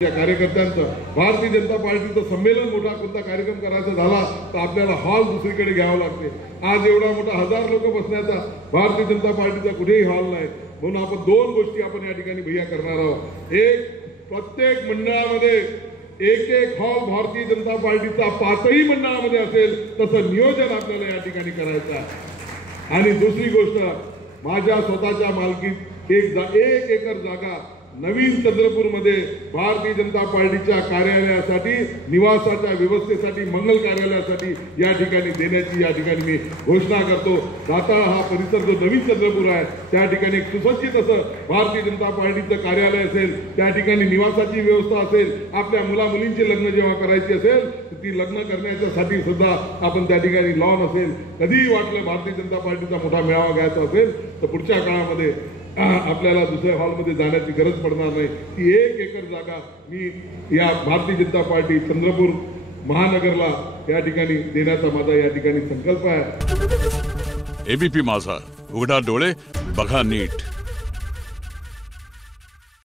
त्या कार्यकर्त्यांचं भारतीय जनता पार्टीचं संमेलन मोठा कोणता कार्यक्रम करायचा झाला तर आपल्याला हॉल दुसरीकडे घ्यावा लागते। आज एवढा मोठा 1000 लोक बसण्याचा भारतीय जनता पार्टीचा कुठेही हॉल नाही, म्हणून आपण दोन गोष्टी आपण या ठिकाणी भैया करणार आहोत। एक, प्रत्येक मंडळामध्ये एक हॉल भारतीय जनता पार्टीचा 5ही मंडळामध्ये असेल तसं नियोजन आपल्याला या ठिकाणी करायचं आहे। आणि दुसरी गोष्ट, माझ्या स्वतःच्या मालकीत एक एकर जागा नवीन चंद्रपूरमध्ये भारतीय जनता पार्टीच्या कार्यालयासाठी, निवासाच्या व्यवस्थेसाठी, मंगल कार्यालयासाठी या ठिकाणी देण्याची या ठिकाणी मी घोषणा करतो। दाताळ हा परिसर जो नवीन चंद्रपूर आहे त्या ठिकाणी एक सुसज्जित असं भारतीय जनता पार्टीचं कार्यालय असेल, त्या ठिकाणी निवासाची व्यवस्था असेल, आपल्या मुलामुलींची लग्न जेव्हा करायची असेल तर ती लग्न करण्यासाठी सुद्धा आपण त्या ठिकाणी लॉन असेल, कधीही वाटलं भारतीय जनता पार्टीचा मोठा मेळावा घ्यायचा असेल तर पुढच्या काळामध्ये आपल्याला दुसऱ्या हॉलमध्ये जाण्याची गरज पडणार नाही। ती 1 एकर जागा मी या भारतीय जनता पार्टी चंद्रपूर महानगरला या ठिकाणी देण्याचा माझा या ठिकाणी संकल्प आहे। एबीपी माझा, उघडा डोळे बघा नीट।